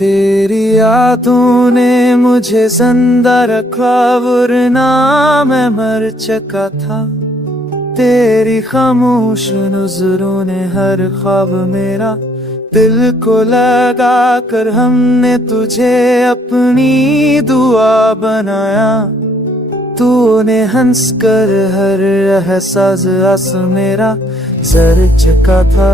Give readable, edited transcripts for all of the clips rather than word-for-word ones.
तेरी यादों ने मुझे जिंदा रखा, वरना मैं मर चुका था। तेरी खामोश नजरों ने हर ख्वाब मेरा दिल को लगा कर, हमने तुझे अपनी दुआ बनाया। तूने हंस कर हर एहसास मेरा जर चुका था।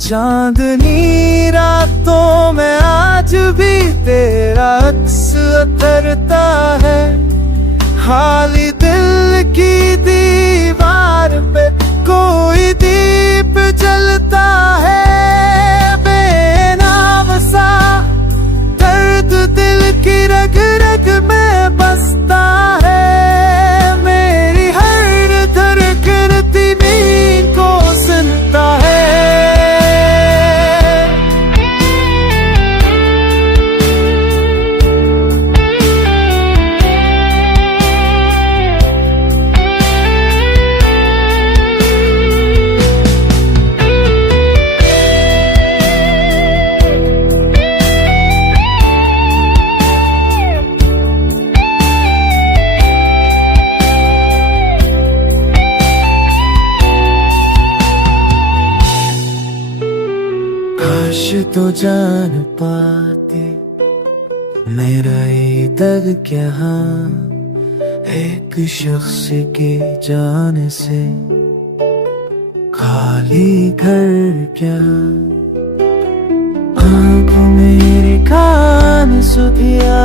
चांदनी रातों में आज भी तेरा अक्स उतरता है, खाली दिल की दीवार पे कोई दीप जलता है। बेनाम सा दर्द दिल की रग रग में बसता है, मेरी हर धड़कन नींद को सुनता है। काश तो जान पाते मेरा ये दर्द क्या, एक शख्स के जाने से खाली घर क्या। आंखों मेरे कान सुधिया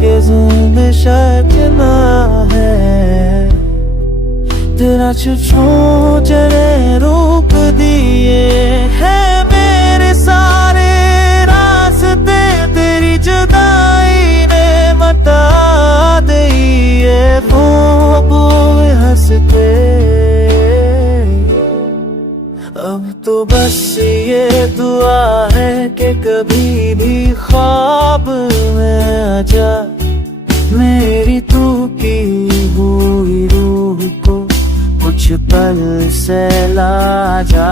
के ज़ुल्म शर्तना है, तेरा छुछो जरे रूप दिए है मेरे सारे रास्ते। तेरी जुदाई ने मटा दिए वो हंसते। अब तो बस ये दुआ है कि कभी भी ख्वाब में आ जा, मेरी तू की हुई रूह को कुछ पल से ला जा।